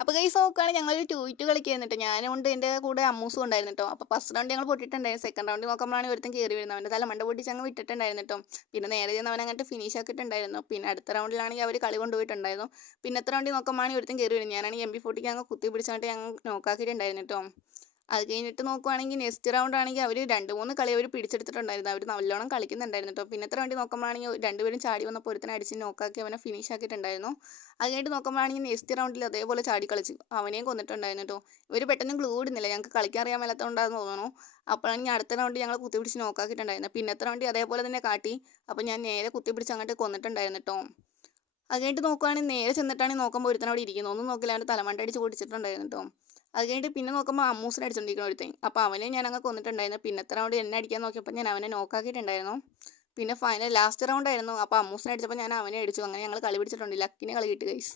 അപ്പോൾ ഗൈസ് നോക്കുകയാണെങ്കിൽ ഞങ്ങളൊരു ടൂയിറ്റ് കളിക്കായിരുന്നു കേട്ടോ. ഞാനുണ്ട് എൻ്റെ കൂടെ അമ്മൂസും ഉണ്ടായിരുന്നു കേട്ടോ. അപ്പോൾ ഫസ്റ്റ് റൗണ്ട് ഞങ്ങൾ പൊട്ടിയിട്ടുണ്ടായിരുന്നു. സെക്കൻഡ് റൗണ്ട് നോക്കുമ്പോഴാണ് ഒരുത്തൻ കയറി വരുന്നത്. അവൻ്റെ തല മണ്ട പൊട്ടിച്ച് അങ്ങ് വിട്ടിട്ടുണ്ടായിരുന്നു കേട്ടോ. പിന്നെ നേരെ ചെന്ന് അവൻ അങ്ങോട്ട് ഫിനിഷ് ആക്കിയിട്ടുണ്ടായിരുന്നു. പിന്നെ അടുത്ത റൗണ്ടിലാണെങ്കിൽ അവർ കളി കൊണ്ടുപോയിട്ടുണ്ടായിരുന്നു. പിന്നത്തെ റൗണ്ടിൽ നോക്കുമ്പോഴാണ് ഒരുത്തൻ കയറി വരുന്നത്. ഞാനാണെങ്കിൽ MP40 അങ്ങ് കുത്തി പിടിച്ചിട്ട് ഞങ്ങൾ നോക്കാക്കിയിട്ടുണ്ടായിരുന്നു കേട്ടോ. അത് കഴിഞ്ഞിട്ട് നോക്കുവാണെങ്കിൽ നെക്സ്റ്റ് റൗണ്ട് ആണെങ്കിൽ അവർ 2-3 കളി അവർ പിടിച്ചെടുത്തിട്ടുണ്ടായിരുന്നു. അവർ നല്ലോണം കളിക്കുന്നുണ്ടായിരുന്നു കേട്ടോ. പിന്നത്തെ റൗണ്ടിൽ നോക്കുമ്പോഴാണെങ്കിൽ രണ്ടുപേരും ചാടി വന്നപ്പോൾ ഒരുത്തനെ അടിച്ച് നോക്കാക്കി അവനെ ഫിനിഷ് ആക്കിയിട്ടുണ്ടായിരുന്നു. അത് കഴിഞ്ഞിട്ട് നോക്കുമ്പോഴാണെങ്കിൽ നെക്സ്റ്റ് റൗണ്ടിൽ അതേപോലെ ചാടി കളിച്ചു അവനെയും കൊന്നിട്ടുണ്ടായിരുന്നു കേട്ടോ. ഇവർ പെട്ടെന്ന് ഗ്ലൂ ഇടുന്നില്ല, ഞങ്ങൾക്ക് കളിക്കാൻ അറിയാൻ മേലാത്തതുകൊണ്ടാന്ന് തോന്നുന്നു. അപ്പോഴാണ് ഞാൻ അടുത്ത റൗണ്ട് ഞങ്ങൾ കുത്തിപ്പിടിച്ച് നോക്കാക്കിയിട്ടുണ്ടായിരുന്നു. പിന്നത്തെ റൗണ്ടിൽ അതേപോലെ തന്നെ കാട്ടി. അപ്പോൾ ഞാൻ നേരെ കുത്തിപ്പിടിച്ച് അങ്ങോട്ട് കൊന്നിട്ടുണ്ടായിരുന്നു കേട്ടോ. അത് കഴിഞ്ഞിട്ട് നോക്കുവാണെങ്കിൽ നേരെ ചെന്നിട്ടാണെങ്കിൽ നോക്കുമ്പോൾ ഒരുത്തൻ അവിടെ ഇരിക്കുന്നു. ഒന്നും നോക്കില്ല, അവൻ്റെ തലമണ്ട അടിച്ച് പൊടിച്ചിട്ടുണ്ടായിരുന്നു കേട്ടോ. അത് കഴിഞ്ഞിട്ട് പിന്നെ നോക്കുമ്പോൾ അമ്മൂസിനെ അടിച്ചോണ്ടിരിക്കുന്ന ഒരുത്തൻ. അപ്പോൾ അവനെ ഞാൻ അങ്ങ് കൊന്നിട്ടുണ്ടായിരുന്നു. പിന്നത്തെ റൗണ്ട് എന്നെ അടിക്കാൻ നോക്കിയപ്പോൾ ഞാൻ അവനെ നോക്കാക്കിയിട്ടുണ്ടായിരുന്നു. പിന്നെ ഫൈനൽ ലാസ്റ്റ് റൗണ്ട് ആയിരുന്നു. അപ്പോൾ അമ്മൂസിനെ അടിച്ചപ്പോൾ ഞാൻ അവനെ അടിച്ചു. അങ്ങനെ ഞങ്ങൾ കളി പിടിച്ചിട്ടുണ്ട്. ലക്കിനെ കളി കിട്ടി ഗൈസ്.